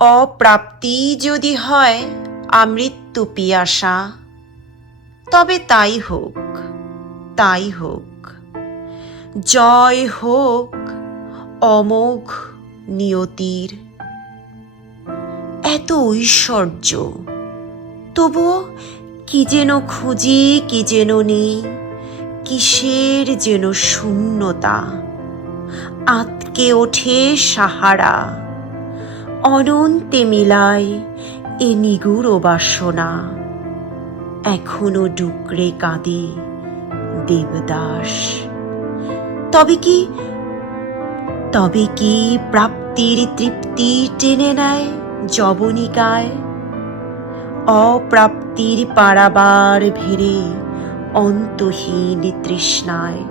অপ্রাপ্তি যদি হয় আমৃত্যু পিয়াসা, তবে তাই হোক, তাই হোক। জয় হোক অমোঘ নিয়তির। এত ঐশ্বর্য, তবুও কি যেন খুঁজি, কি যেন নেই, কিসের যেন শূন্যতা। আঁতকে ওঠে সাহারা, অনন্তে মিলায় এ নিগুড় বাসনা। এখনো ডুকরে কাঁদে দেবদাস। তবে কি প্রাপ্তির তৃপ্তি টেনে নেয় যবনিকায়? অপ্রাপ্তির পারাবার ভেরে অন্তহীন তৃষ্ণায়।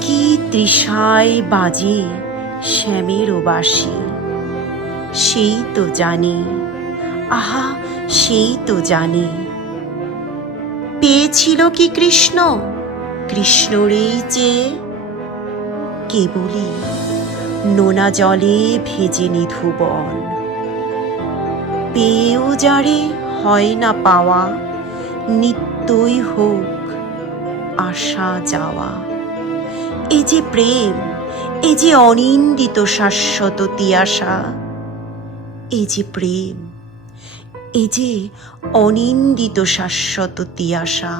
কি তৃষায় বাজে শ্যামের বাঁশি, সেই তো জানে, আহা সেই তো জানে। পেয়েছিল কি কৃষ্ণ কৃষ্ণরেই চেয়ে? কেবলই নোনা জলে ভেজে নিধু বন। পেয়েও যারে হয় না পাওয়া, নিত্যই হোক আসা যাওয়া। এ যে প্রেম, এ যে অনিন্দিত শাশ্বত তিয়াসা। এ যে প্রেম, এ যে অনিন্দিত শাশ্বত তিয়াসা।